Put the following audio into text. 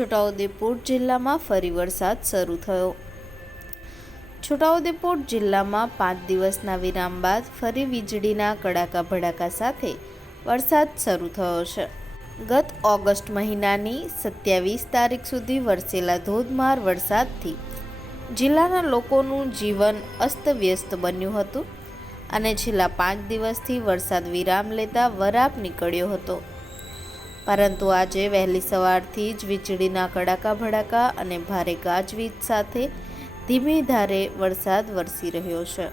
છોટાઉદેપુર જિલ્લામાં ફરી વરસાદ શરૂ થયો। છોટાઉદેપુર જિલ્લામાં 5 દિવસના વિરામ બાદ ફરી વીજળીના કડાકા ભડાકા સાથે વરસાદ શરૂ થયો છે। ગત ઓગસ્ટ મહિનાની 27 તારીખ સુધી વરસેલા ધોધમાર વરસાદથી જિલ્લાના લોકોનું જીવન અસ્તવ્યસ્ત બન્યું હતું અને છેલ્લા 5 દિવસથી વરસાદ વિરામ લેતા વરાપ નીકળ્યો હતો, પરંતુ આજે વહેલી સવારથી જ વીજળીના કડાકા ભડાકા અને ભારે ગાજવીજ સાથે ધીમી ધારે વરસાદ વરસી રહ્યો છે।